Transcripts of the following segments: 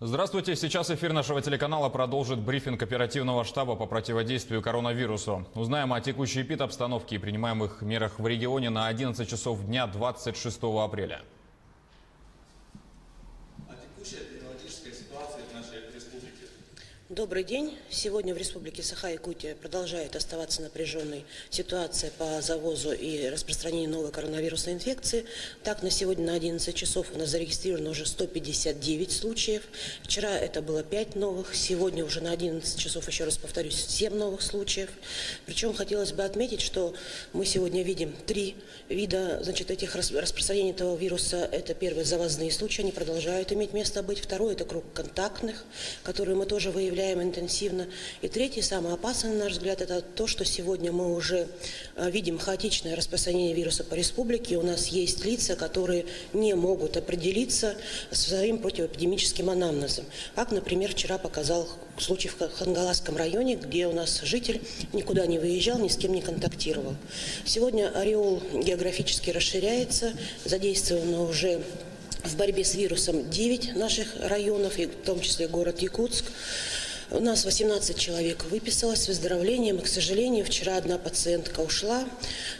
Здравствуйте. Сейчас эфир нашего телеканала продолжит брифинг оперативного штаба по противодействию коронавирусу. Узнаем о текущей эпидобстановке и принимаемых мерах в регионе на 11 часов дня 26 апреля. Добрый день. Сегодня в Республике Саха-Якутия продолжает оставаться напряженной ситуация по завозу и распространению новой коронавирусной инфекции. Так, на сегодня на 11 часов у нас зарегистрировано уже 159 случаев. Вчера это было 5 новых, сегодня уже на 11 часов, еще раз повторюсь, 7 новых случаев. Причем хотелось бы отметить, что мы сегодня видим 3 вида этих распространений этого вируса. Это первые завозные случаи, они продолжают иметь место быть. Второй – это круг контактных, которые мы тоже выявляем интенсивно. И третий, самый опасный, на наш взгляд, это то, что сегодня мы уже видим хаотичное распространение вируса по республике. У нас есть лица, которые не могут определиться своим противоэпидемическим анамнезом. Как, например, вчера показал случай в Хангаласском районе, где у нас житель никуда не выезжал, ни с кем не контактировал. Сегодня ореол географически расширяется, задействовано уже в борьбе с вирусом 9 наших районов, и в том числе город Якутск. У нас 18 человек выписалось с выздоровлением, и, к сожалению, вчера одна пациентка ушла.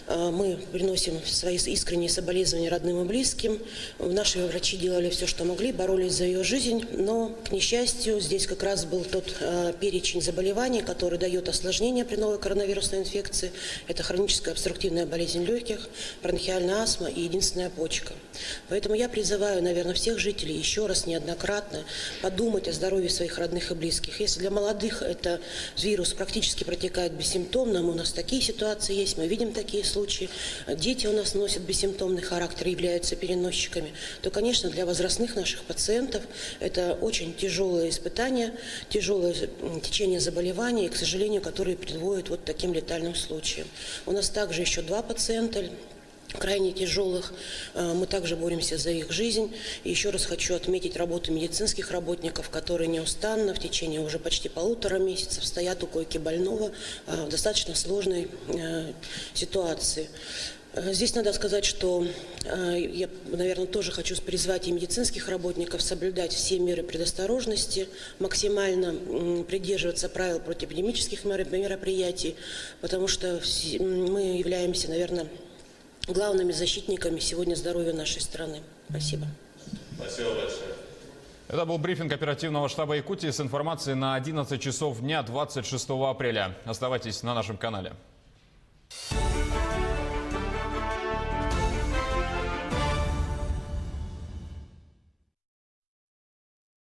Мы приносим свои искренние соболезнования родным и близким. Наши врачи делали все, что могли, боролись за ее жизнь, но, к несчастью, здесь как раз был тот перечень заболеваний, который дает осложнения при новой коронавирусной инфекции. Это хроническая обструктивная болезнь легких, бронхиальная астма и единственная почка. Поэтому я призываю, наверное, всех жителей еще раз неоднократно подумать о здоровье своих родных и близких. Если для молодых это вирус практически протекает бессимптомно, у нас такие ситуации есть, мы видим такие случаи, дети у нас носят бессимптомный характер, являются переносчиками, то, конечно, для возрастных наших пациентов это очень тяжелое испытание, тяжелое течение заболеваний, и, к сожалению, которые приводят вот таким летальным случаям. У нас также еще 2 пациента, крайне тяжелых. Мы также боремся за их жизнь. И еще раз хочу отметить работу медицинских работников, которые неустанно в течение уже почти 1,5 месяцев стоят у койки больного в достаточно сложной ситуации. Здесь надо сказать, что я, наверное, тоже хочу призвать и медицинских работников соблюдать все меры предосторожности, максимально придерживаться правил противоэпидемических мероприятий, потому что мы являемся, наверное, главными защитниками сегодня здоровья нашей страны. Спасибо. Спасибо большое. Это был брифинг оперативного штаба Якутии с информацией на 11 часов дня 26 апреля. Оставайтесь на нашем канале.